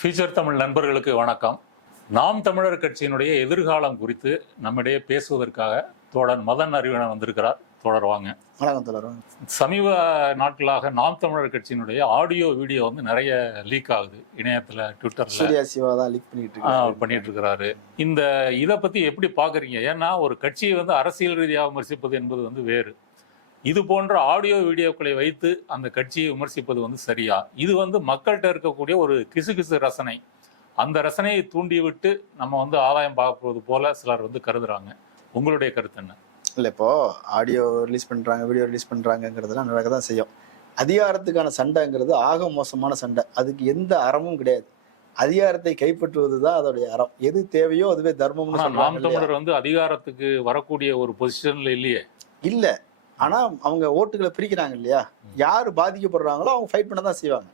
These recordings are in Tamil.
ஃபியூச்சர் தமிழ் நண்பர்களுக்கு வணக்கம். நாம் தமிழர் கட்சியினுடைய எதிர்காலம் குறித்து நம்மிடையே பேசுவதற்காக தோழர் மதன் அறிவீணன் வந்திருக்கிறார். தோழர் வாங்க. வணக்கம் தோழர். சமீப நாட்களாக நாம் தமிழர் கட்சியினுடைய ஆடியோ வீடியோ வந்து நிறைய லீக் ஆகுது இணையத்துல, ட்விட்டர்ல. சூர்யா சிவா தான் லீக் பண்ணிட்டு இருக்கிறாரு. இதை பத்தி எப்படி பாக்குறீங்க? ஏன்னா ஒரு கட்சியை வந்து அரசியல் ரீதியாக விமர்சிப்பது என்பது வந்து வேறு. இது போன்ற ஆடியோ வீடியோக்களை வைத்து அந்த கட்சியை விமர்சிப்பது வந்து சரியா? இது வந்து மக்கள்கிட்ட இருக்கக்கூடிய ஒரு கிசுகிசு ரசனை. அந்த ரசனையை தூண்டிவிட்டு நம்ம வந்து ஆதாயம் பார்ப்பது போல சிலர் வந்து கருதுறாங்க. உங்களுடைய கருத்து என்ன? இல்லை, இப்போ ஆடியோ ரிலீஸ் பண்றாங்க, வீடியோ ரிலீஸ் பண்றாங்கிறதுலாம் நடக்க தான் செய்யும். அதிகாரத்துக்கான சண்டைங்கிறது ஆக மோசமான சண்டை. அதுக்கு எந்த அறமும் கிடையாது. அதிகாரத்தை கைப்பற்றுவது தான் அதோடைய அறம். எது தேவையோ அதுவே தர்மம்னு சொல்றாங்க. நாம் தமிழர் வந்து அதிகாரத்துக்கு வரக்கூடிய ஒரு பொசிஷன்ல இல்லையே. இல்ல, ஆனா அவங்க ஓட்டுகளை பிரிக்கிறாங்க இல்லையா? யாரு பாதிக்கப்படுறாங்களோ அவங்க ஃபைட் பண்ண தான் செய்வாங்க.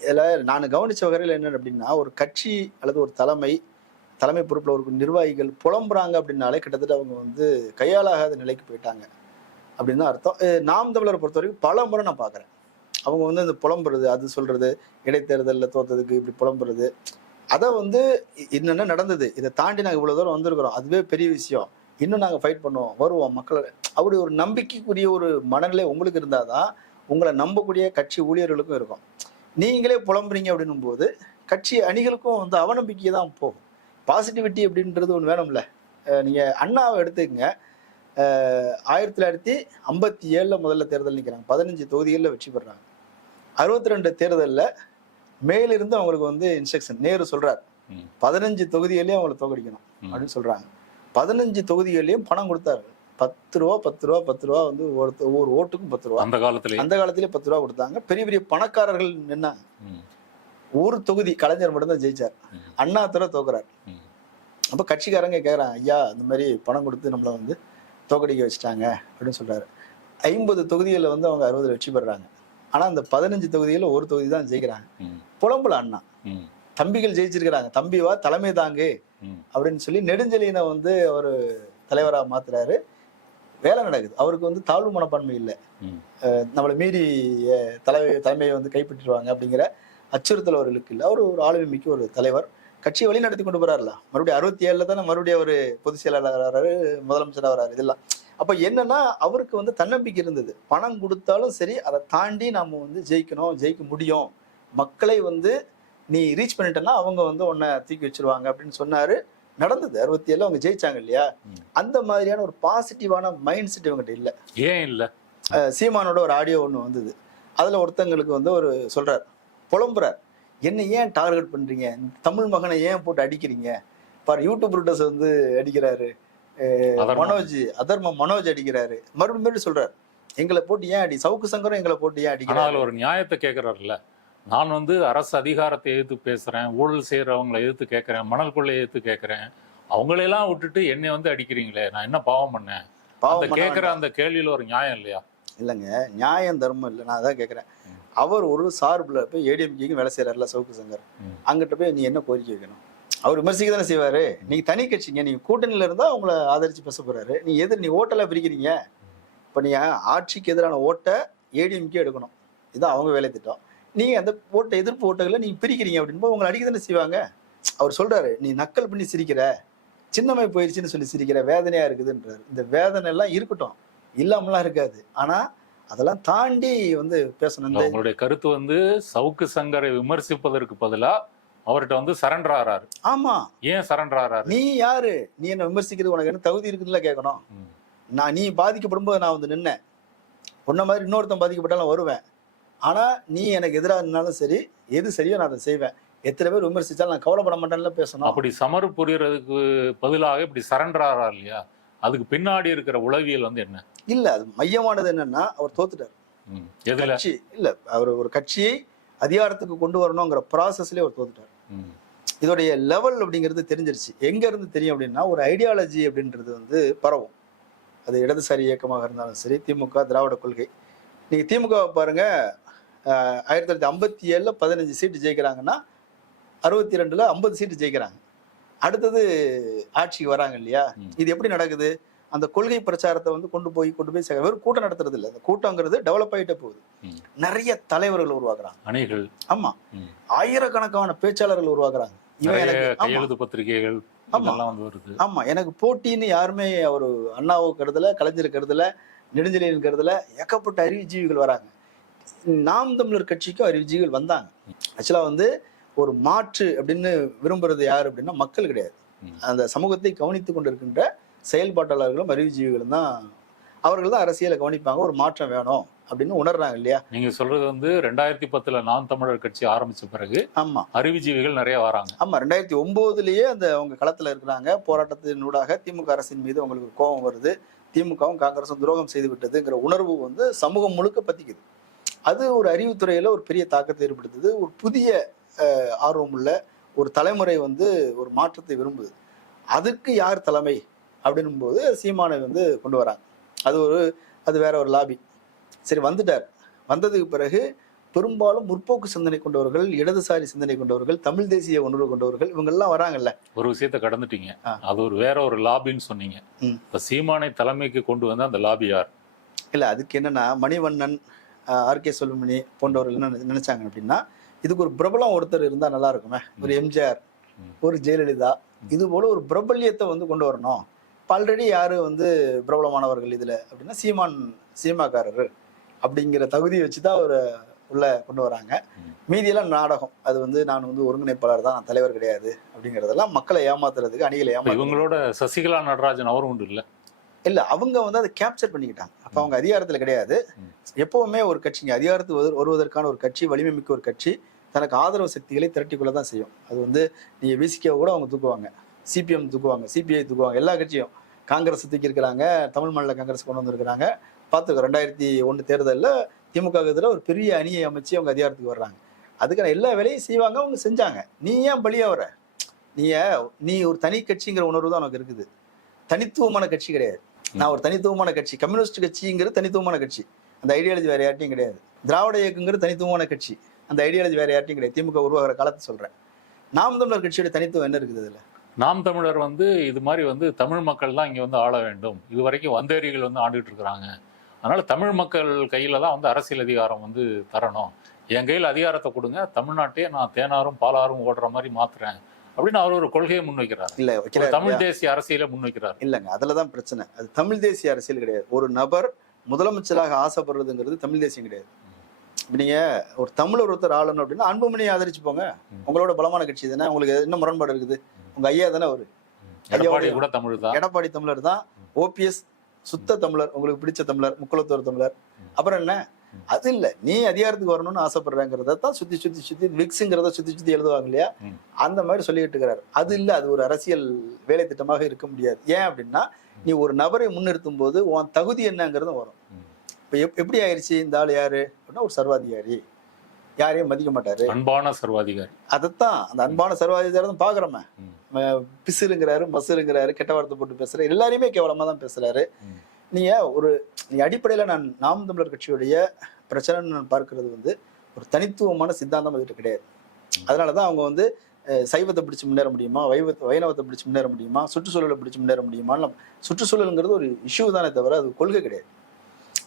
இதுல நான் கவனிச்ச வகையில் என்ன அப்படின்னா, ஒரு கட்சி அல்லது ஒரு தலைமை பொறுப்புல ஒரு நிர்வாகிகள் புலம்புறாங்க அப்படின்னாலே கிட்டத்தட்ட அவங்க வந்து கையாளாகாத நிலைக்கு போயிட்டாங்க அப்படின்னு தான் அர்த்தம். நாம் தமிழரை பொறுத்த வரைக்கும் பல முறை நான் பார்க்குறேன். அவங்க வந்து இந்த புலம்புறது, அது சொல்றது, இடைத்தேர்தலில் தோத்ததுக்கு இப்படி புலம்புறது, அதை வந்து என்னென்ன நடந்தது, இதை தாண்டி நாங்கள் இவ்வளோ தூரம் வந்திருக்கிறோம், அதுவே பெரிய விஷயம், இன்னும் நாங்கள் ஃபைட் பண்ணுவோம், வருவோம், மக்களை அப்படி ஒரு நம்பிக்கைக்குரிய ஒரு மனநிலை உங்களுக்கு இருந்தால் தான் உங்களை நம்பக்கூடிய கட்சி ஊழியர்களுக்கும் இருக்கும். நீங்களே புலம்புறீங்க அப்படின்னும் போது கட்சி அணிகளுக்கும் வந்து அவநம்பிக்கை தான் போகும். பாசிட்டிவிட்டி அப்படின்றது ஒன்று வேணும்ல. நீங்கள் அண்ணாவை எடுத்துக்கங்க. 1957 முதல்ல தேர்தல் நிற்கிறாங்க, 15 தொகுதிகளில் வெற்றி பெறாங்க. 62 தேர்தலில் மேலிருந்து அவங்களுக்கு வந்து இன்ஸ்ட்ரக்ஷன், நேரு சொல்றாரு 15 தொகுதிகளையும் அவங்களை தோக்கடிக்கணும் அப்படின்னு சொல்றாங்க. 15 தொகுதிகளையும் பணம் கொடுத்தாரு. 10 ரூபா வந்து ஒவ்வொரு ஓட்டுக்கும் 10 ரூபா. அந்த காலத்திலே 10 ரூபா கொடுத்தாங்க. பெரிய பெரிய பணக்காரர்கள் நின்னாங்க. ஒரு தொகுதி கலைஞர் மட்டும் தான் ஜெயிச்சார். அண்ணா தர தோக்குறாரு. அப்ப கட்சிக்காரங்க கேட்கறாங்க, ஐயா இந்த மாதிரி பணம் கொடுத்து நம்மளை வந்து தோக்கடிக்க வச்சுட்டாங்க அப்படின்னு சொல்றாரு. 50 தொகுதிகளில் வந்து அவங்க 60 வெற்றி பெறாங்க. ஆனா அந்த 15 தொகுதிகளில் ஒரு தொகுதி தான் ஜெயிக்கிறாங்க. புலம்புல அண்ணா தம்பிகள் ஜெயிச்சிருக்கிறாங்க, தம்பி வா தலைமை தாங்கு அப்படின்னு சொல்லி நெடுஞ்செழியனை வந்து அவர் தலைவராக மாத்துறாரு. வேலை நடக்குது. அவருக்கு வந்து தாழ்வு மனப்பான்மை இல்லை. நம்மளை மீறி தலைமையை வந்து கைப்பற்றிடுவாங்க அப்படிங்கிற அச்சுறுத்தல் அவர்களுக்கு இல்லை. அவர் ஒரு ஆளுமை மிக்க ஒரு தலைவர். கட்சியை வழி நடத்தி கொண்டு போறாருல. மறுபடியும் 67 தானே மறுபடியும் அவர் பொதுச் செயலாளர், முதலமைச்சராக வர்றாரு. இதெல்லாம் அப்ப என்னன்னா, அவருக்கு வந்து தன்னம்பிக்கை இருந்தது. பணம் கொடுத்தாலும் சரி, அதை தாண்டி நாம வந்து ஜெயிக்கணும், ஜெயிக்க முடியும், மக்களை வந்து நீ ரீச் பண்ணிட்டேன்னா அவங்க வந்து உன்னை தூக்கி வச்சிருவாங்க அப்படின்னு சொன்னாரு. நடந்தது. 67 அவங்க ஜெயிச்சாங்க இல்லையா? அந்த மாதிரியான ஒரு பாசிட்டிவான மைண்ட் செட் இவங்ககிட்ட இல்லை. ஏன் இல்லை? சீமானோட ஒரு ஆடியோ ஒன்று வந்தது. அதுல ஒருத்தங்களுக்கு வந்து ஒரு சொல்றார், புலம்புறார், என்ன ஏன் டார்கெட் பண்றீங்க, தமிழ் மகனை ஏன் போட்டு அடிக்கிறீங்க, பாரு யூடியூப் ரூட்டர்ஸ் வந்து அடிக்கிறாரு, மனோஜ் அடிக்கிறாரு, மறுபடியும் சொல்றாரு, எங்களை போட்டு ஏன் அடி, சவுக்கு சங்கரம் எங்களை போட்டு ஏன் அடிக்கிறாரு. ஒரு நியாயத்தை கேட்கிறாருல்ல. நான் வந்து அரசு அதிகாரத்தை எதிர்த்து பேசுறேன், ஊழல் செய்யறவங்களை எதிர்த்து கேட்கறேன், மணல் கொள்ளை எதிர்த்து கேட்கறேன், அவங்களையெல்லாம் விட்டுட்டு என்னை வந்து அடிக்கிறீங்களே, நான் என்ன பாவம் பண்ணேன்? கேட்கிற அந்த கேள்வியில ஒரு நியாயம் இல்லையா? இல்லைங்க, நியாயம் தர்மம் இல்லை. நான் அதான் கேட்கறேன். அவர் ஒரு சார்பில் போய் ஏடிஎம்கேக்கு வேலை செய்யறாருல சவுக்கு சங்கர், அங்கிட்ட போய் நீ என்ன கோரிக்கை வைக்கணும்? அவர் விமர்சிக்க தானே செய்வாரு. நீங்க தனி கட்சிங்க, நீங்க கூட்டணியில இருந்தா அவங்கள ஆதரிச்சு பேச போறாரு. நீ ஓட்டெல்லாம் பிரிக்கிறீங்க. இப்ப நீ ஆட்சிக்கு எதிரான ஓட்டை ஏடிஎம்கே எடுக்கணும், இதுதான் அவங்க வேலை திட்டம். நீங்க அந்த ஓட்டை, எதிர்ப்பு ஓட்டுகளை நீங்க பிரிக்கிறீங்க அப்படின்னு உங்களை அடிக்க தானே செய்வாங்க. அவர் சொல்றாரு, நீ நக்கல் பண்ணி சிரிக்கிற, சின்னமை போயிடுச்சுன்னு சொல்லி சிரிக்கிற, வேதனையா இருக்குதுன்றாரு. இந்த வேதனை எல்லாம் இருக்கட்டும், இல்லாமலாம் இருக்காது. ஆனா அதெல்லாம் தாண்டி வந்து பேசணும். உங்களுடைய கருத்து வந்து சவுக்கு சங்கரை விமர்சிப்பதற்கு பதிலா அவர்கிட்ட வந்து சரண்டர் ஆறாரு. ஆமா, ஏன் சரண்டர் ஆறாரு? நீ யாரு, நீ என்ன விமர்சிக்கிறது, உனக்கு என்ன தகுதி இருக்குதுல கேட்கணும். நீ பாதிக்கப்படும் போது நான் வந்து நின்னேன், உன்ன மாதிரி இன்னொருத்தன் பாதிக்கப்பட்டாலும் வருவேன். ஆனா நீ எனக்கு எதிராக இருந்தாலும் சரி, எது சரியோ நான் அதை செய்வேன். எத்தனை பேர் விமர்சிச்சாலும் நான் கவலைப்பட மாட்டேன்ல பேசணும். அப்படி சமறு புரியறதுக்கு பதிலாக இப்படி சரண்டர் ஆறா இல்லையா? அதுக்கு பின்னாடி இருக்கிற உளவியல் வந்து என்ன? இல்ல, அது மையமானது என்னன்னா, அவர் தோத்துட்டார். இல்ல, அவர் ஒரு கட்சியை அதிகாரத்துக்கு கொண்டு வரணுங்கிற ப்ராசஸ்லயே அவர் தோத்துட்டார். இதோடைய லெவல் அப்படிங்கிறது தெரிஞ்சிருச்சு. எங்க இருந்து தெரியும் அப்படின்னா, ஒரு ஐடியாலஜி அப்படின்றது வந்து பரவும். அது இடதுசாரி இயக்கமாக இருந்தாலும் சரி, திமுக திராவிட கொள்கை. நீங்க திமுக பாருங்க, 1957 15 சீட்டு ஜெயிக்கிறாங்கன்னா 62ல 50 சீட்டு ஜெயிக்கிறாங்க. அடுத்தது ஆட்சிக்கு வராங்க இல்லையா? இது எப்படி நடக்குது? அந்த கொள்கை பிரச்சாரத்தை வந்து கொண்டு போய் வெறும் கூட்டம் நடத்துறது இல்லை. அந்த கூட்டங்கிறது டெவலப் ஆகிட்டே போகுது. நிறைய தலைவர்கள் உருவாக்குறாங்க, அணிகள். ஆமா, ஆயிரக்கணக்கான பேச்சாளர்கள் உருவாக்குறாங்க. இவன் கையெழுத்து பத்திரிகைகள். ஆமா, எனக்கு போட்டின்னு யாருமே ஒரு அண்ணாவோ கருதல, கலைஞர் கருதல, நெடுஞ்செழியன் கருதல, ஏகப்பட்ட அறிவுஜீவிகள் வராங்க. நாம் தமிழர் கட்சிக்கும் அறிவுஜீவிகள் வந்தாங்க. ஆக்சுவலா வந்து ஒரு மாற்று அப்படின்னு விரும்புறது யாரு அப்படின்னா மக்கள் கிடையாது. அந்த சமூகத்தை கவனித்துக் கொண்டிருக்கின்ற செயல்பாட்டாளர்களும் அறிவுஜீவிகளும் தான். அவர்கள் தான் அரசியலை கவனிப்பாங்க. ஒரு மாற்றம் வேணும் அப்படின்னு உணர்றாங்க இல்லையா? நீங்க சொல்றது வந்து 2010 நாம் தமிழர் கட்சி ஆரம்பிச்ச பிறகு ஆமா அறிவுஜீவிகள் நிறைய வராங்க. ஆமா, 2009லயே அந்த அவங்க களத்துல இருக்கிறாங்க. போராட்டத்தினூடாக திமுக அரசின் மீது அவங்களுக்கு கோபம் வருது. திமுகவும் காங்கிரஸும் துரோகம் செய்து விட்டதுங்கிற உணர்வு வந்து சமூகம் முழுக்க பத்திக்குது. அது ஒரு அறிவுத்துறையில ஒரு பெரிய தாக்கத்தை ஏற்படுத்துது. ஒரு புதிய ஆர்வம் உள்ள ஒரு தலைமுறை வந்து ஒரு மாற்றத்தை விரும்புது. அதுக்கு யார் தலைமை அப்படின்னும் போது சீமானை வந்து கொண்டு வராங்க. அது வேற ஒரு லாபி. சரி, வந்துட்டார். வந்ததுக்கு பிறகு பெரும்பாலும் முற்போக்கு சிந்தனை கொண்டவர்கள், இடதுசாரி சிந்தனை கொண்டவர்கள், தமிழ் தேசிய உணர்வு கொண்டவர்கள், இவங்க எல்லாம் வராங்கல்ல. ஒரு விஷயத்த கடந்துட்டீங்க. அது வேற ஒரு லாபின்னு சொன்னீங்க. இப்ப சீமானை தலைமைக்கு கொண்டு வந்த அந்த லாபி யார்? இல்ல, அதுக்கு என்னன்னா மணிவண்ணன், ஆர்கே செல்வமணி போன்றவர்கள் என்ன நினைச்சாங்க அப்படின்னா, இதுக்கு ஒரு பிரபலம் ஒருத்தர் இருந்தா நல்லா இருக்குமே. ஒரு எம்ஜிஆர், ஒரு ஜெயலலிதா, இது போல ஒரு பிரபல்யத்தை வந்து கொண்டு வரணும். ஆல்ரெடி யாரு வந்து பிரபலமானவர்கள் இதுல அப்படின்னா சீமாக்காரர் அப்படிங்கிற தகுதியை வச்சுதான் அவர் உள்ள கொண்டு வராங்க. மீதியெல்லாம் நாடகம். அது வந்து நான் வந்து ஒருங்கிணைப்பாளர் தான், நான் தலைவர் கிடையாது அப்படிங்கறதெல்லாம் மக்களை ஏமாத்துறதுக்கு, அணிகளை ஏமாத்துறது. இவங்களோட சசிகலா நடராஜன் அவரும் உண்டு இல்ல, அவங்க வந்து அதை கேப்சர் பண்ணிக்கிட்டாங்க. அப்ப அவங்க அதிகாரத்துல கிடையாது. எப்பவுமே ஒரு கட்சிங்க அதிகாரத்துக்கு வருவதற்கான ஒரு கட்சி, வலிமை மிக்க ஒரு கட்சி தனக்கு ஆதரவு சக்திகளை திரட்டிக்குள்ளதான் செய்யும். அது வந்து நீங்க விசிக கூட அவங்க தூக்குவாங்க, சிபிஎம் தூக்குவாங்க, சிபிஐ தூக்குவாங்க, எல்லா கட்சியும். காங்கிரஸ் தூக்கி இருக்கிறாங்க, தமிழ் மாநில காங்கிரஸ் கொண்டு வந்திருக்கிறாங்க. பார்த்துக்கோ, 2001 தேர்தலில் திமுக எதிராக ஒரு பெரிய அணியை அமைச்சு அவங்க அதிகாரத்துக்கு வர்றாங்க. அதுக்கான எல்லா வேலையும் செய்வாங்க, அவங்க செஞ்சாங்க. நீ ஏன் பலியா வர? நீ ஒரு தனி கட்சிங்கிற உணர்வு தான் உனக்கு இருக்குது. தனித்துவமான கட்சி கிடையாது. நான் ஒரு தனித்துவமான கட்சி, கம்யூனிஸ்ட் கட்சிங்கிறது தனித்துவமான கட்சி, அந்த ஐடியாலஜி வேற யார்ட்டையும் கிடையாது. திராவிட இயக்கங்கிறது தனித்துவமான கட்சி, அந்த ஐடியாலஜி வேற யார்ட்டையும் கிடையாது. திமுக உருவாகிற காலத்தை சொல்றேன். நாம் தமிழர் கட்சியோட தனித்துவம் என்ன இருக்குது அதுல? நாம் தமிழர் வந்து இது மாதிரி வந்து தமிழ் மக்கள் தான் இங்க வந்து ஆள வேண்டும். இது வரைக்கும் வந்தேரிகள் வந்து ஆண்டுகிட்டு இருக்கிறாங்க. அதனால தமிழ் மக்கள் கையில தான் வந்து அரசியல் அதிகாரம் வந்து தரணும். என் கையில் அதிகாரத்தை கொடுங்க, தமிழ்நாட்டையே நான் தேனாரும் பாலாரும் ஓடுற மாதிரி மாத்துறேன் அப்படின்னு அவர் ஒரு கொள்கையை முன்வைக்கிறார். இல்ல, தமிழ் தேசிய அரசியலை முன்வைக்கிறார். இல்லங்க, அதுலதான் பிரச்சனை. அது தமிழ் தேசிய அரசியல் கிடையாது. ஒரு நபர் முதலமைச்சராக ஆசைப்படுறதுங்கிறது தமிழ் தேசியம் கிடையாது. நீங்க ஒரு தமிழர் ஒருத்தர் ஆளணும் அப்படின்னா அன்புமணியை ஆதரிச்சு போங்க. உங்களோட பலமான கட்சி தானே. உங்களுக்கு என்ன முரண்பாடு இருக்குது? உங்க ஐயா தானே அவரு. எடப்பாடி தமிழர் தான். ஓபிஎஸ் சுத்த தமிழர், உங்களுக்கு பிடிச்ச தமிழர், முக்குளத்தோர் தமிழர். அப்புறம் என்ன? அது இல்ல, நீ அதிகாரத்துக்கு வரணும்னு ஆசைப்படுறேங்கிறத தான் சுத்தி விக்ஸுங்கிறத சுத்தி எழுதுவாங்க இல்லையா, அந்த மாதிரி சொல்லிட்டு இருக்கிறாரு. அது இல்ல, அது ஒரு அரசியல் வேலை திட்டமாக இருக்க முடியாது. ஏன் அப்படின்னா, நீ ஒரு நபரை முன்னிறுத்தும் போது உன் தகுதி என்னங்கிறதும் வரும். இப்ப எப்படி ஆயிடுச்சு இந்த ஆள் யாரு அப்படின்னா, ஒரு சர்வாதிகாரி, யாரையும் மதிக்க மாட்டாரு, அன்பான சர்வாதிகாரி. அதைத்தான் அந்த அன்பான சர்வாதிகாரி தான் பாக்குறோமே. பிசுருங்கிறாரு, மசுருங்கிறாரு, கெட்ட வார்த்தை போட்டு பேசுறாரு, எல்லாரையுமே கேவலமா தான் பேசுறாரு. நீ அடிப்படையில நாம் தமிழர் கட்சியுடைய பிரச்சனை நான் பார்க்கிறது வந்து ஒரு தனித்துவமான சித்தாந்தம் அதுகிட்ட கிடையாது. அதனாலதான் அவங்க வந்து சைவத்தை பிடிச்சு முன்னேற முடியுமா, வைணவத்தை பிடிச்சு முன்னேற முடியுமா, சுற்றுச்சூழலை பிடிச்சு முன்னேற முடியுமா? சுற்றுச்சூழலுங்கிறது ஒரு இஷ்யூ தானே தவிர அது கொள்கை கிடையாது.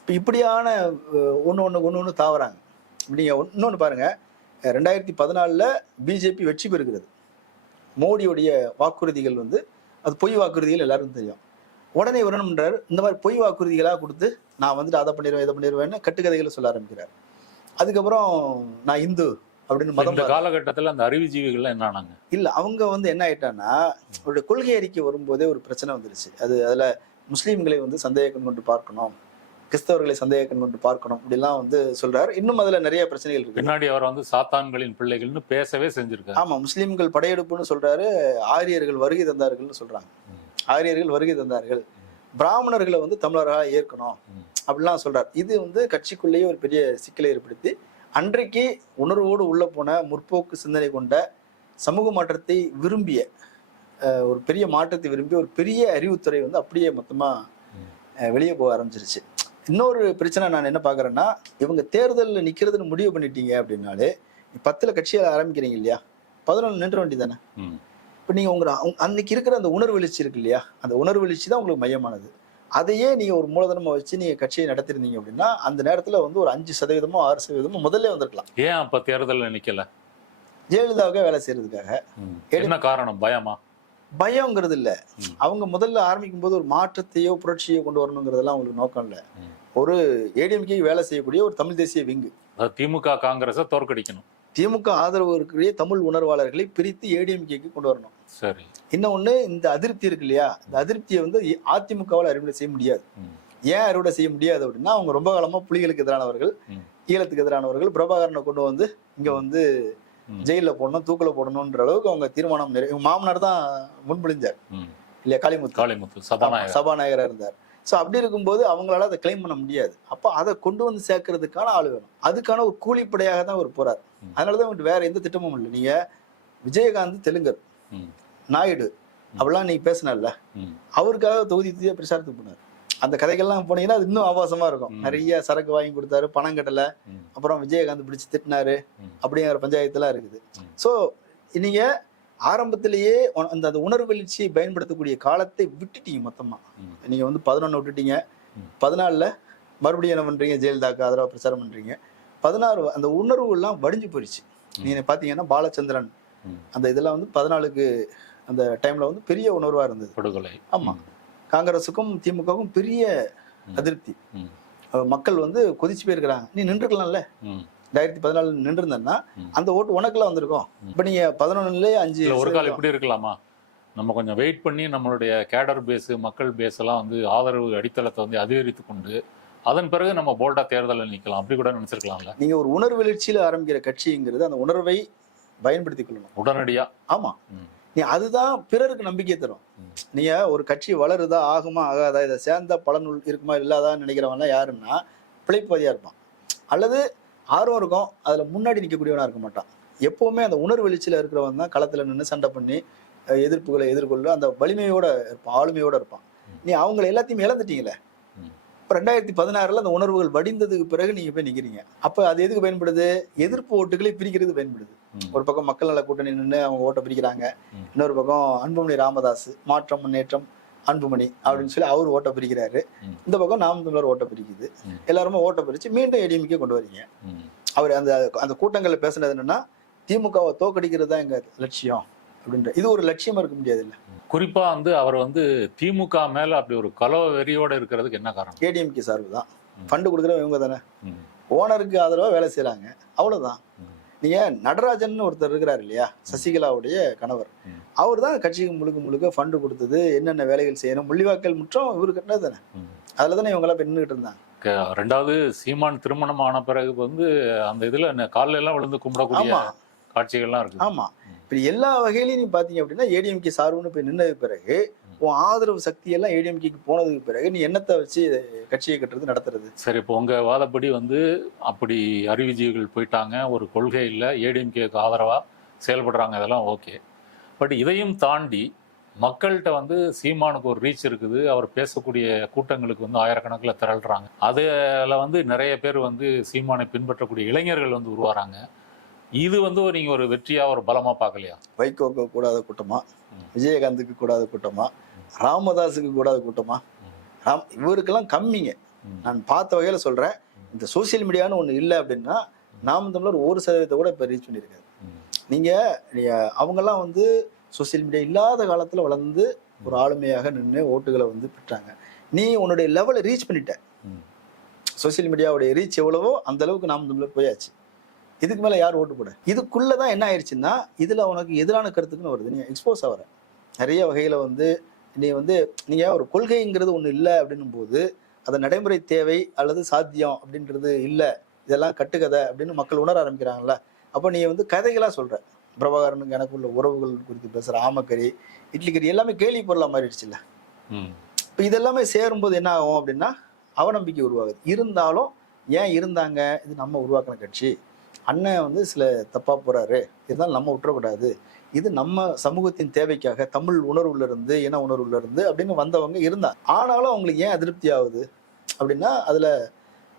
இப்ப இப்படியான ஒண்ணு தாவறாங்க. நீங்க இன்னொன்னு பாருங்க, 2014 பிஜேபி வெற்றி பெறுகிறது. மோடியுடைய வாக்குறுதிகள் வந்து அது பொய் வாக்குறுதிகள் எல்லாருக்கும் தெரியும். உடனே வரணும்ன்றார், இந்த மாதிரி பொய் வாக்குறுதிகளாக கொடுத்து நான் வந்துட்டு அதை பண்ணிடுவேன் இதை பண்ணிடுவேன்னு கட்டுக்கதைகளை சொல்ல ஆரம்பிக்கிறார். அதுக்கப்புறம் நான் இந்து அப்படின்னு மதம். காலகட்டத்தில் அந்த அறிவுஜீவிகள் என்ன ஆனாங்க? இல்ல, அவங்க வந்து என்ன ஆயிட்டான்னா, அவருடைய கொள்கை அறிக்கை வரும்போதே ஒரு பிரச்சனை வந்துருச்சு. அதுல முஸ்லீம்களை வந்து சந்தேகம் கொண்டு பார்க்கணும், கிறிஸ்தவர்களை சந்தேகம் கொண்டு பார்க்கணும் அப்படிலாம் வந்து சொல்றாரு. இன்னும் அதுல நிறைய பிரச்சனைகள் இருக்கு. பின்னாடி அவர் வந்து சாத்தான்களின் பிள்ளைகள்னு பேசவே செஞ்சிருக்காரு. ஆமா, முஸ்லீம்கள் படையெடுப்புன்னு சொல்றாரு, ஆரியர்கள் வருகை தந்தார்கள்னு சொல்றாங்க. ஆரியர்கள் வருகை தந்தார்கள், பிராமணர்களை வந்து தமிழராக ஏற்கணும் அப்படிலாம் சொல்றாரு. இது வந்து கட்சிக்குள்ளேயே ஒரு பெரிய சிக்கலை ஏற்படுத்தி, அன்றைக்கு உணர்வோடு உள்ள போன முற்போக்கு சிந்தனை கொண்ட சமூக மாற்றத்தை விரும்பிய ஒரு பெரிய மாற்றத்தை விரும்பிய ஒரு பெரிய அறிவுத்துறை வந்து அப்படியே மொத்தமா வெளியே போக ஆரம்பிச்சிருச்சு. இன்னொரு பிரச்சனை நான் என்ன பாக்குறேன்னா, இவங்க தேர்தலில் நிக்கிறதுன்னு முடிவு பண்ணிட்டீங்க அப்படின்னாலே 10 கட்சியை ஆரம்பிக்கிறீங்க இல்லையா, 11 நின்ற வேண்டி தானே. இப்ப நீங்க அன்னைக்கு இருக்கிற அந்த உணர்வு எழுச்சி இருக்கு இல்லையா, அந்த உணர்வு எழுச்சி தான் உங்களுக்கு மையமானது. அதையே நீங்க ஒரு மூலதனமா வச்சு நீங்க கட்சியை நடத்திருந்தீங்க அப்படின்னா அந்த நேரத்துல வந்து ஒரு 5% 6% முதல்ல வந்திருக்கலாம். ஏன் அப்ப தேர்தல்ல நிக்கல? ஜெயலலிதாவுக்கு வேலை செய்யறதுக்காக. என்ன காரணம்? பயமா? பயம்ங்கிறது இல்ல. ம். அவங்க முதல்ல ஆரம்பிக்கும் போது ஒரு மாற்றத்தையோ புரட்சியோ கொண்டு வரணுங்கிறதெல்லாம் அவங்களுக்கு நோக்கம் இல்ல. ஒரு ஏடிஎம்கே வேலை செய்யக்கூடிய ஒரு தமிழ் தேசிய விங்கு. திமுக காங்கிரஸை தோற்கடிக்கணும். திமுக ஆதரவு இருக்கிற தமிழ் உணர்வாளர்களை பிரித்து ஏடிஎம்கேக்கு கொண்டு வரணும். சரி. இன்னொன்னு இந்த அதிருப்தி இருக்கு இல்லையா, இந்த அதிருப்தியை வந்து அதிமுகவால் அறுவடை செய்ய முடியாது. ஏன் அறுவடை செய்ய முடியாது அப்படின்னா அவங்க ரொம்ப காலமா புலிகளுக்கு எதிரானவர்கள், ஈழத்துக்கு எதிரானவர்கள், பிரபாகரனை கொண்டு வந்து இங்க வந்து ஜெயில போடணும், தூக்கில போடணும்ன்ற அளவுக்கு அவங்க தீர்மானம் மாமனார் தான் முன்மொழிஞ்சார் இல்லையா, காளிமுத்து சபாநாயகரா இருந்தார். ஸோ அப்படி இருக்கும்போது அவங்களால அதை கிளைம் பண்ண முடியாது. அப்போ அதை கொண்டு வந்து சேர்க்கறதுக்கான ஆள் வேணும். அதுக்கான ஒரு கூலிப்படையாக தான் அவர் போறார். அதனாலதான் வேற எந்த திட்டமும் இல்லை. நீங்க விஜயகாந்த் தெலுங்கர், நாயுடு அப்படிலாம் நீங்க பேசினார்ல, அவருக்காக தொகுதி பிரச்சாரத்துக்கு போனார். அந்த கதைகள்லாம் போனீங்கன்னா அது இன்னும் ஆபாசமா இருக்கும். நிறைய சரக்கு வாங்கி கொடுத்தாரு, பணம் கட்டல, அப்புறம் விஜயகாந்த் பிடிச்சு திட்டினாரு அப்படிங்கிற பஞ்சாயத்துலாம் இருக்குது. ஸோ நீங்க ஆரம்பத்திலேயே அந்த உணர்வு எழுச்சியை பயன்படுத்தக்கூடிய காலத்தை விட்டுட்டீங்க மொத்தமா. நீங்க வந்து 11 விட்டுட்டீங்க, 14ல மறுபடியும் என்ன பண்றீங்க, ஜெயலலிதாக்கு ஆதரவா பிரச்சாரம் பண்றீங்க. 16 அந்த உணர்வு எல்லாம் வடிஞ்சு போயிடுச்சு. நீங்க பாத்தீங்கன்னா பாலச்சந்திரன் அந்த இதெல்லாம் வந்து 14க்கு அந்த டைம்ல வந்து பெரிய உணர்வா இருந்தது. படுகொலை. ஆமா, காங்கிரஸுக்கும் திமுகவுக்கும் பெரிய அதிருப்தி. மக்கள் வந்து கொதிச்சு போயிருக்கிறாங்க. நீ நின்றுக்கலாம்ல, 2014 நின்று இருந்தேன்னா அந்த ஓட்டு உனக்குலாம் வந்திருக்கும். இப்ப நீங்க 11லயே 5 ஒரு கால் இப்படி இருக்கலாமா? நம்ம கொஞ்சம் வெயிட் பண்ணி நம்மளுடைய கேடர் பேஸ், மக்கள் பேஸ் எல்லாம் வந்து ஆதரவு அடித்தளத்தை வந்து அதிகரித்து கொண்டு அதன் பிறகு நம்ம போல்டா தேர்தலில் நிக்கலாம், அப்படி கூட நினைச்சிருக்கலாம்ல. நீங்க ஒரு உணர்வு எழுச்சியில ஆரம்பிக்கிற கட்சிங்கிறது அந்த உணர்வை பயன்படுத்திக் கொள்ளணும் உடனடியா. ஆமா, நீ அதுதான் பிறருக்கு நம்பிக்கை தரும். நீங்க ஒரு கட்சி வளருதா, ஆகுமா ஆகாதா, இதை சேர்ந்தா பலன் இருக்குமா இல்லாதான்னு நினைக்கிறவன் யாருன்னா பிழைப்பதியா இருப்பான், அல்லது ஆர்வம் இருக்கும் அதுல முன்னாடி நிற்கக்கூடியவனா இருக்க மாட்டான். எப்பவுமே அந்த உணர்வு எழுச்சியில இருக்கிறவன் தான் களத்துல நின்று சண்டை பண்ணி எதிர்ப்புகளை எதிர்கொள்ள அந்த வலிமையோட இருப்பான், ஆளுமையோட இருப்பான். நீ அவங்களை எல்லாத்தையும் இழந்துட்டீங்களே. இப்போ 2016ல் அந்த உணர்வுகள் வடிந்ததுக்கு பிறகு நீங்க போய் நிக்கிறீங்க. அப்ப அது எதுக்கு பயன்படுது? எதிர்ப்பு ஓட்டுகளை பிரிக்கிறது பயன்படுது. ஒரு பக்கம் மக்கள் நல கூட்டணி நின்று அவங்க ஓட்டை பிரிக்கிறாங்க, இன்னொரு பக்கம் அன்புமணி ராமதாஸ் மாற்றம் முன்னேற்றம் அன்புமணி அப்படின்னு சொல்லி அவர் ஓட்டை பிரிக்கிறாரு, இந்த பக்கம் நாம் தமிழர் ஓட்டை பிரிக்குது. எல்லாருமே ஓட்டை பிரிச்சு மீண்டும் ஏடிஎம்கே கொண்டு வரீங்க. அவர் அந்த அந்த கூட்டங்களில் பேசுனது என்னன்னா திமுகவை தோக்கடிக்கிறது தான் எங்க லட்சியம் அப்படின்ற, இது ஒரு லட்சியமா இருக்க முடியாது இல்ல. குறிப்பா வந்து அவர் வந்து திமுக மேல அப்படி ஒரு கலவ வெறியோட இருக்கிறதுக்கு என்ன காரணம்? ஏடிஎம்கே சார்பு தான், ஃபண்டு கொடுக்குறவங்க இவங்க தானே, ஓனருக்கு ஆதரவா வேலை செய்யறாங்க, அவ்வளவுதான். நீங்க நடராஜன் ஒருத்தர் இருக்கிறாரு இல்லையா, சசிகலாவுடைய கணவர், அவர் தான் கட்சிக்கு முழுக்க முழுக்க ஃபண்டு கொடுத்தது, என்னென்ன வேலைகள் செய்யணும், முள்ளிவாக்கல் முற்றம் இவரு கட்டினது தானே, அதுல தானே இவங்க எல்லாம் நின்றுட்டு இருந்தாங்க. ரெண்டாவது சீமான் திருமணம் ஆன பிறகு வந்து அந்த இதுல காலில எல்லாம் விழுந்து கும்பிடக்கூடிய காட்சிகள்லாம் இருக்கு. ஆமா, இப்படி எல்லா வகையிலையும் நீ பாத்தீங்க அப்படின்னா ஏடிஎம்கே சார்புன்னு போய் நின்னது பிறகு உன் ஆதரவு சக்தி எல்லாம் ஏடிஎம்கேக்கு போனதுக்கு பிறகு நீ என்னத்தை வச்சு கட்சியை கட்டுறது நடத்துறது? சரி, இப்போ உங்க வாதப்படி வந்து அப்படி அறிவுஜீவிகள் போயிட்டாங்க, ஒரு கொள்கை இல்லை, ஏடிஎம்கேக்கு ஆதரவா செயல்படுறாங்க, இதெல்லாம் ஓகே. பட் இதையும் தாண்டி மக்கள்கிட்ட வந்து சீமானுக்கு ஒரு ரீச் இருக்குது, அவர் பேசக்கூடிய கூட்டங்களுக்கு வந்து ஆயிரக்கணக்கில் திரள்றாங்க. அதில் வந்து நிறைய பேர் வந்து சீமானை பின்பற்றக்கூடிய இளைஞர்கள் வந்து உருவாறாங்க. இது வந்து நீங்க ஒரு வெற்றியா ஒரு பலமா பார்க்கலையா? வைகோக்கு கூடாத கூட்டமா, விஜயகாந்துக்கு கூடாத கூட்டமா, ராமதாஸுக்கு கூடாத கூட்டமா? இவருக்கெல்லாம் கம்மிங்க. நான் பார்த்த வகையில சொல்றேன், இந்த சோசியல் மீடியான்னு ஒண்ணு இல்லை அப்படின்னா நாம் தமிழர் 1% கூட இப்ப ரீச் பண்ணியிருக்காரு. நீங்க அவங்கெல்லாம் வந்து சோசியல் மீடியா இல்லாத காலத்துல வளர்ந்து ஒரு ஆளுமையாக நின்று ஓட்டுகளை வந்து பெற்றாங்க. நீ உன்னுடைய லெவலை ரீச் பண்ணிட்ட. சோசியல் மீடியாவுடைய ரீச் எவ்வளவோ அந்த அளவுக்கு நாம் தமிழர் போயாச்சு. இதுக்கு மேல யார் ஓட்டு போட? இதுக்குள்ளதான் என்ன ஆயிடுச்சுன்னா இதுல உனக்கு எதிரான கருத்துக்குன்னு வருது, நீ எக்ஸ்போஸ் ஆகிற நிறைய வகையில வந்து நீ வந்து நீங்க ஒரு கொள்கைங்கிறது ஒண்ணு இல்லை அப்படின்னும் போது அதை நடைமுறை தேவை அல்லது சாத்தியம் அப்படின்றது இல்லை, இதெல்லாம் கட்டுக்கதை அப்படின்னு மக்கள் உணர ஆரம்பிக்கிறாங்கல்ல. அப்போ நீ வந்து கதைகளா சொல்ற, பிரபாகரனுக்கு எனக்கு உள்ள உறவுகள் குறித்து பேசுற, ஆமக்கறி இட்லி கறி எல்லாமே கேள்வி பொருளா மாறிடுச்சுல்ல. இப்போ இதெல்லாமே சேரும்போது என்ன ஆகும் அப்படின்னா அவநம்பிக்கை உருவாகுது. இருந்தாலும் ஏன் இருந்தாங்க, இது நம்ம உருவாக்கின கட்சி, அண்ணன் வந்து சில தப்பா போறாரு, இருந்தாலும் நம்ம விட்டுறக்கூடாது, இது நம்ம சமூகத்தின் தேவைக்காக தமிழ் உணர்வுல இருந்து இன உணர்வுல இருந்து அப்படின்னு வந்தவங்க இருந்தாங்க. ஆனாலும் அவங்களுக்கு ஏன் அதிருப்தி ஆகுது அப்படின்னா அதுல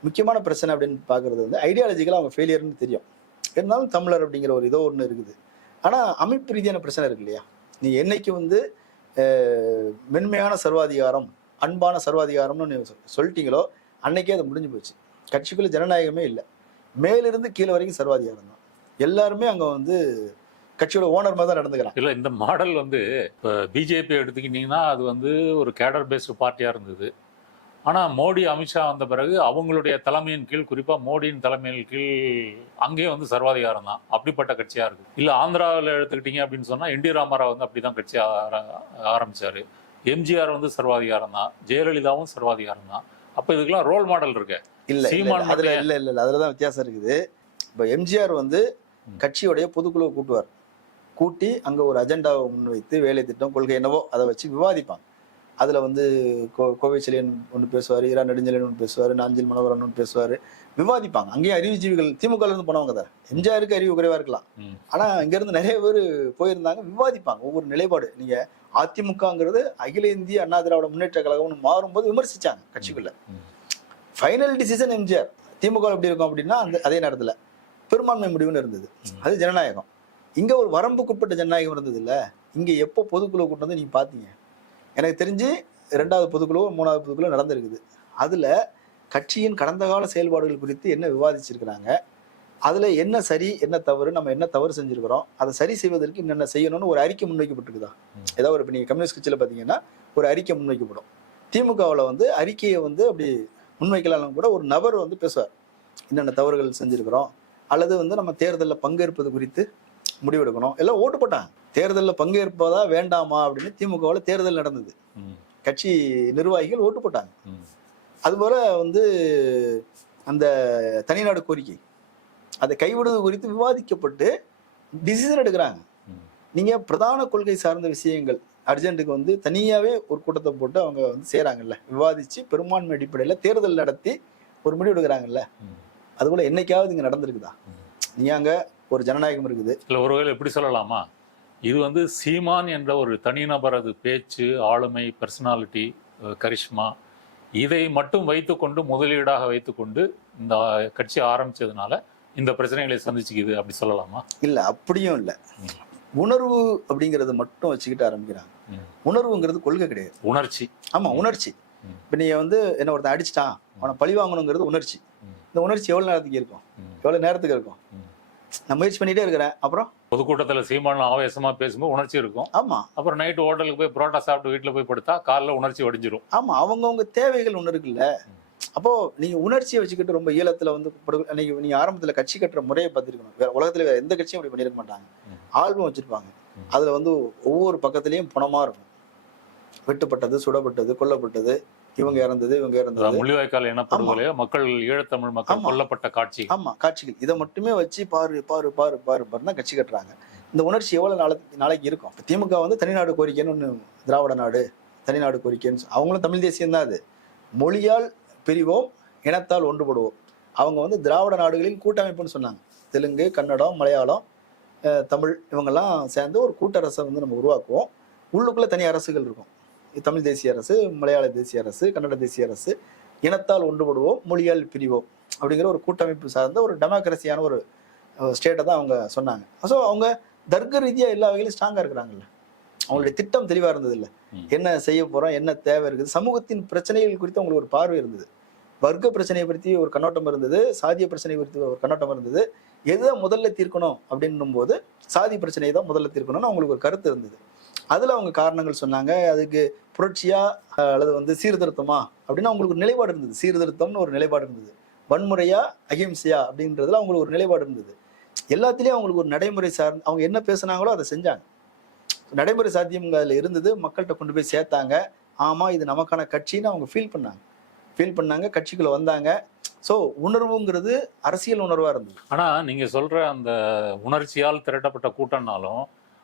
முக்கியமான பிரச்சனை அப்படின்னு பாக்குறது வந்து ஐடியாலஜிக்கலா அவங்க ஃபெயிலியர்னு தெரியும். இருந்தாலும் தமிழர் அப்படிங்கிற ஒரு இதோ ஒன்று இருக்குது. ஆனா அமைப்பு ரீதியான பிரச்சனை இருக்கு இல்லையா. நீ என்னைக்கு வந்து மென்மையான சர்வாதிகாரம் அன்பான சர்வாதிகாரம்னு நீங்க சொல்லிட்டீங்களோ அன்னைக்கே அது முடிஞ்சு போச்சு. கட்சிக்குள்ள ஜனநாயகமே இல்லை. மேலிருந்து கீழே வரைக்கும் சர்வாதிகாரம் தான். எல்லாருமே அங்க வந்து கட்சியோட ஓனர் மாதிரி தான் நடந்துக்கிறாங்க. இல்ல இந்த மாடல் வந்து இப்போ பிஜேபி எடுத்துக்கிட்டீங்கன்னா அது வந்து ஒரு கேடர் பேஸ்டு பார்ட்டியா இருந்தது. ஆனா மோடி அமித்ஷா வந்த பிறகு அவங்களுடைய தலைமையின் கீழ், குறிப்பா மோடியின் தலைமையின் கீழ் அங்கேயும் வந்து சர்வாதிகாரம் தான். அப்படிப்பட்ட கட்சியா இருக்கு. இல்ல ஆந்திராவில் எடுத்துக்கிட்டீங்க அப்படின்னு சொன்னா என் டி ராமாராவ் வந்து அப்படிதான் கட்சி ஆரம்பிச்சாரு. எம்ஜிஆர் வந்து சர்வாதிகாரம் தான், ஜெயலலிதாவும் சர்வாதிகாரம் தான். அப்ப இதுக்கெல்லாம் ரோல் மாடல் இருக்கு. இல்ல அதுல அதுலதான் வித்தியாசம் இருக்குது. இப்ப எம்ஜிஆர் வந்து கட்சியோடைய பொதுக்குழுவை கூட்டுவார். கூட்டி அங்க ஒரு அஜெண்டாவை முன்வைத்து வேலை திட்டம் கொள்கை என்னவோ அதை வச்சு விவாதிப்பாங்க. அதுல வந்து கோவை செழியன் ஒன்று பேசுவார், இரா நெடுஞ்செழியன் ஒன்று பேசுவார், நாஞ்சில் மனோகரன் ஒன்று பேசுவார், விவாதிப்பாங்க. அங்கேயும் அறிவுஜீவிகள் திமுக இருந்து போனவங்க தான். எம்ஜிஆருக்கு அறிவு குறைவா இருக்கலாம், ஆனா இங்க இருந்து நிறைய பேர் போயிருந்தாங்க, விவாதிப்பாங்க ஒவ்வொரு நிலைப்பாடு. நீங்க அதிமுகங்கிறது அகில இந்திய அண்ணா திராவிட முன்னேற்ற கழகம்னு மாறும்போது விமர்சிச்சாங்க கட்சிக்குள்ள. Final decision MGR. திமுக எப்படி இருக்கும் அப்படின்னா அதே நேரத்துல பெரும்பான்மை முடிவுன்னு இருந்தது. அது ஜனநாயகம். இங்க ஒரு வரம்புக்குட்பட்ட ஜனநாயகம் இருந்தது இல்ல. இங்க எப்போ பொதுக்குழு கூட்டம் வந்து நீங்க பாத்தீங்க? எனக்கு தெரிஞ்சு 2வது பொதுக்குழு 3வது பொதுக்குழு நடந்திருக்குது. அதுல கட்சியின் கடந்த கால செயல்பாடுகள் குறித்து என்ன விவாதிச்சிருக்கிறாங்க, அதுல என்ன சரி என்ன தவறு, நம்ம என்ன தவறு செஞ்சிருக்கிறோம், அதை சரி செய்வதற்கு என்னென்ன செய்யணும்னு ஒரு அறிக்கை முன்வைக்கப்பட்டிருக்குதா? ஏதாவது ஒரு, இப்போ நீங்க கம்யூனிஸ்ட் கட்சியில பாத்தீங்கன்னா ஒரு அறிக்கை முன்வைக்கப்படும். திமுகவில் வந்து அறிக்கையை வந்து அப்படி முன்வைக்கலாம் கூட ஒரு நபர் வந்து பேசுவார், என்னென்ன தவறுகள் செஞ்சிருக்கிறோம், அல்லது வந்து நம்ம தேர்தலில் பங்கேற்பது குறித்து முடிவெடுக்கணும். எல்லாம் ஓட்டு போட்டாங்க. தேர்தலில் பங்கேற்பதா வேண்டாமா அப்படின்னு திமுகவில் தேர்தல் நடந்தது. கட்சி நிர்வாகிகள் ஓட்டு போட்டாங்க. அதுபோல வந்து அந்த தனிநாடு கோரிக்கை அதை கைவிடுவது குறித்து விவாதிக்கப்பட்டு டிசிஷன் எடுக்கிறாங்க. நீங்க பிரதான கொள்கை சார்ந்த விஷயங்கள் அர்ஜென்ட்டுக்கு வந்து தனியாவே ஒரு கூட்டத்தை போட்டு அவங்க வந்து செய்யறாங்கல்ல, விவாதிச்சு பெரும்பான்மை அடிப்படையில தேர்தல் நடத்தி ஒரு முடிவு எடுக்கிறாங்கல்ல. அதுபோல என்னைக்காவது இங்க நடந்திருக்குதா? நீங்க ஒரு ஜனநாயகம் இருக்குது. இல்ல ஒருவேளை எப்படி சொல்லலாமா, இது வந்து சீமான் என்ற ஒரு தனிநபரது பேச்சு, ஆளுமை, பர்சனாலிட்டி, கரிஷ்மா, இதை மட்டும் வைத்துக்கொண்டு முதலீடாக வைத்துக்கொண்டு இந்த கட்சி ஆரம்பிச்சதுனால இந்த பிரச்சனைகளை சந்திச்சுக்குது அப்படி சொல்லலாமா? இல்ல அப்படியும் இல்ல. உணர்வு அப்படிங்கறது மட்டும் வச்சுக்கிட்டு ஆரம்பிக்கிறாங்க. உணர்வுங்கிறது கொள்கை கிடையாது, உணர்ச்சி. ஆமா, உணர்ச்சி. இப்ப நீங்க வந்து என்ன ஒருத்தன் அடிச்சிட்டான், அவனை பழி வாங்கணுங்கிறது உணர்ச்சி. இந்த உணர்ச்சி எவ்வளவு நேரத்துக்கு இருக்கும், எவ்வளவு நேரத்துக்கு இருக்கும்? நான் முயற்சி பண்ணிட்டே இருக்கிறேன். அப்புறம் பொதுக்கூட்டத்துல சீமான ஆவேசமா பேசும்போது உணர்ச்சி இருக்கும். ஆமா. அப்புறம் நைட்டு ஹோட்டலுக்கு போய் புரோட்டா சாப்பிட்டு வீட்டுல போய் படுத்தா காலைல உணர்ச்சி வடிஞ்சிரும். ஆமா, அவங்கவுங்க தேவைகள் ஒண்ணு இருக்குல்ல. அப்போ நீங்க உணர்ச்சியை வச்சுக்கிட்டு ரொம்ப ஈழத்துல வந்து நீங்க ஆரம்பத்துல கட்சி கட்டுற முறையை பார்த்துருக்கணும். வேற உலகத்துல வேற எந்த கட்சியும் அப்படி பண்ணிருக்க மாட்டாங்க. ஆல்பம் வச்சிருப்பாங்க, அதுல வந்து ஒவ்வொரு பக்கத்துலயும் பணமா இருக்கும். வெட்டுப்பட்டது, சுடப்பட்டது, கொல்லப்பட்டது, இவங்க இறந்தது, இவங்க இறந்தது, முள்ளிவாய்க்கால் எனப்படுவதையோ மக்கள், ஈழத்தமிழ் மக்கள் கொல்லப்பட்ட காட்சி. ஆமா, காட்சிகள். இதை மட்டுமே வச்சு பாரு பாரு பாரு பாரு பாருன்னா கட்சி கட்டுறாங்க. இந்த உணர்ச்சி எவ்வளவு நாளைக்கு இருக்கும்? திமுக வந்து தனிநாடு கோரிக்கைன்னு ஒண்ணு, திராவிட நாடு தனிநாடு கோரிக்கைன்னு, அவங்களும் தமிழ் தேசியம் தான். அது மொழியால் பிரிவோம், இனத்தால் ஒன்றுபடுவோம். அவங்க வந்து திராவிட நாடுகளின் கூட்டமைப்புன்னு சொன்னாங்க. தெலுங்கு, கன்னடம், மலையாளம், தமிழ் இவங்கெல்லாம் சேர்ந்து ஒரு கூட்டரசை வந்து நம்ம உருவாக்குவோம். உள்ளுக்குள்ள தனி அரசுகள் இருக்கும். தமிழ் தேசிய அரசு, மலையாள தேசிய அரசு, கன்னட தேசிய அரசு, இனத்தால் ஒன்றுபடுவோம், மொழியால் பிரிவோம் அப்படிங்கிற ஒரு கூட்டமைப்பு சார்ந்த ஒரு டெமோக்ரஸியான ஒரு ஸ்டேட்டை தான் அவங்க சொன்னாங்க. ஸோ அவங்க தர்க்க ரீதியா எல்லா வகையிலும் ஸ்ட்ராங்கா இருக்கிறாங்கல்ல. அவங்களுடைய திட்டம் தெளிவா இருந்தது இல்லை, என்ன செய்ய போறோம், என்ன தேவை இருக்குது, சமூகத்தின் பிரச்சனைகள் குறித்து அவங்களுக்கு ஒரு பார்வை இருந்தது. வர்க்க பிரச்சனையை பற்றி ஒரு கண்ணோட்டம் இருந்தது, சாதிய பிரச்சனை குறித்து ஒரு கண்ணோட்டம் இருந்தது. எதை முதல்ல தீர்க்கணும் அப்படின்னும் போது சாதி பிரச்சனையை தான் முதல்ல தீர்க்கணும்னு அவங்களுக்கு ஒரு கருத்து இருந்தது. அதுல அவங்க காரணங்கள் சொன்னாங்க. அதுக்கு புரட்சியா அல்லது வந்து சீர்திருத்தமா அப்படின்னு அவங்களுக்கு ஒரு நிலைப்பாடு இருந்தது. சீர்திருத்தம்னு ஒரு நிலைப்பாடு இருந்தது. வன்முறையா அகிம்சையா அப்படின்றதுல அவங்களுக்கு ஒரு நிலைப்பாடு இருந்தது. எல்லாத்திலயும் அவங்களுக்கு ஒரு நடைமுறை சார்ந்து அவங்க என்ன பேசுனாங்களோ அதை செஞ்சாங்க. நடைமுறை சாத்தியம் அதுல இருந்தது. மக்கள்கிட்ட கொண்டு போய் சேர்த்தாங்க. ஆமா, இது நமக்கான கட்சின்னு அவங்க ஃபீல் பண்ணாங்க, கட்சிக்குள்ள வந்தாங்க. ஸோ உணர்வுங்கிறது அரசியல் உணர்வா இருந்தது. ஆனா நீங்க சொல்ற அந்த உணர்ச்சியால் திரட்டப்பட்ட கூட்டம்னாலும்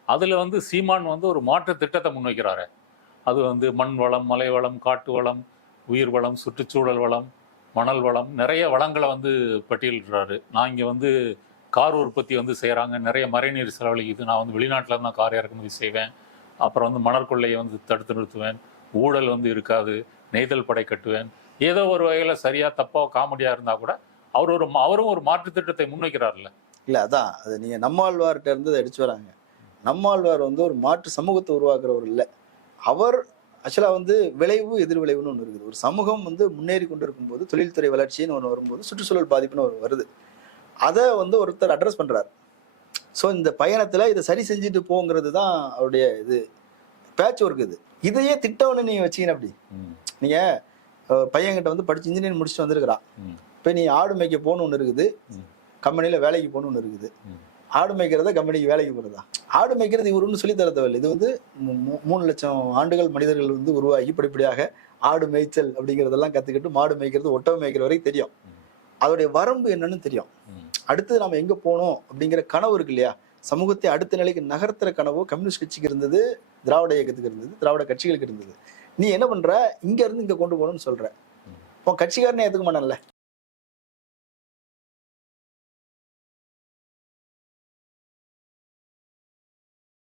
அதுல வந்து சீமான் வந்து ஒரு மாற்று திட்டத்தை முன்வைக்கிறாரு. அது வந்து மண் வளம், மலை வளம், காட்டு வளம், உயிர் வளம், சுற்றுச்சூழல் வளம், மணல் வளம், நிறைய வளங்களை வந்து பட்டியலிடுறாரு. நான் இங்கே வந்து கார் உற்பத்தி வந்து செய்கிறாங்க, நிறைய மறைநீர் செலவழிக்குது, நான் வந்து வெளிநாட்டில் இருந்தால் கார் இறக்குமதி செய்வேன், அப்புறம் வந்து மணற்கொள்ளையை வந்து தடுத்து நிறுத்துவேன், ஊழல் வந்து இருக்காது, நெய்தல் படை கட்டுவேன். ஏதோ ஒரு வகையில் சரியாக தப்போ காமெடியாக இருந்தால் கூட அவரும் ஒரு மாற்று திட்டத்தை முன்வைக்கிறார்ல. இல்லை, அதான் அது நீங்கள் நம்மாழ்வார்கிட்ட இருந்து அதை அடிச்சு வராங்க. நம்மாழ்வார் வந்து ஒரு மாற்று சமூகத்தை உருவாக்குறவர் இல்லை. அவர் ஆக்சுவலா வந்து விளைவு எதிர்விளைவுன்னு ஒன்று இருக்குது. ஒரு சமூகம் வந்து முன்னேறி கொண்டு இருக்கும்போது தொழில்துறை வளர்ச்சின்னு ஒன்று வரும்போது சுற்றுச்சூழல் பாதிப்புன்னு ஒரு வருது. அதை வந்து ஒருத்தர் அட்ரஸ் பண்றாரு. ஸோ இந்த பயணத்துல இதை சரி செஞ்சுட்டு போங்கிறது தான் அவருடைய இது பேட்ச் ஒர்க். இது இதையே திட்டம்னு நீங்க வச்சீங்கன்னா அப்படி நீங்க பையன்கிட்ட வந்து படிச்சு இன்ஜினியரிங் முடிச்சுட்டு வந்திருக்கிறான். இப்போ நீ ஆடு மேய்க்க போகணும்னு ஒன்று இருக்குது, கம்பெனியில் வேலைக்கு போகணும்னு ஒன்று இருக்குது. ஆடு மேய்க்கிறத கம்பெனிக்கு வேலைக்கு போகிறதா? ஆடு மேய்க்கிறது இவர் ஒன்றும் சொல்லித்தர தேவையில்லை. இது வந்து 3 லட்சம் ஆண்டுகள் மனிதர்கள் வந்து உருவாகி படிப்படியாக ஆடு மேய்ச்சல் அப்படிங்கிறதெல்லாம் கற்றுக்கிட்டு மாடு மேய்க்கிறது ஒட்டகம் மேய்க்கிற வரைக்கும் தெரியும். அதோடைய வரம்பு என்னன்னு தெரியும். அடுத்து நம்ம எங்கே போகணும் அப்படிங்கிற கனவு இருக்கு இல்லையா? சமூகத்தை அடுத்த நிலைக்கு நகர்த்துற கனவு கம்யூனிஸ்ட் கட்சிக்கு இருந்தது, திராவிட இயக்கத்துக்கு இருந்தது, திராவிட கட்சிகளுக்கு இருந்தது. நீ என்ன பண்ற? இங்க இருந்து இங்க கொண்டு போகணும்னு சொல்ற. உன் கட்சிக்காரனே ஏத்துக்க மாட்டான்ல.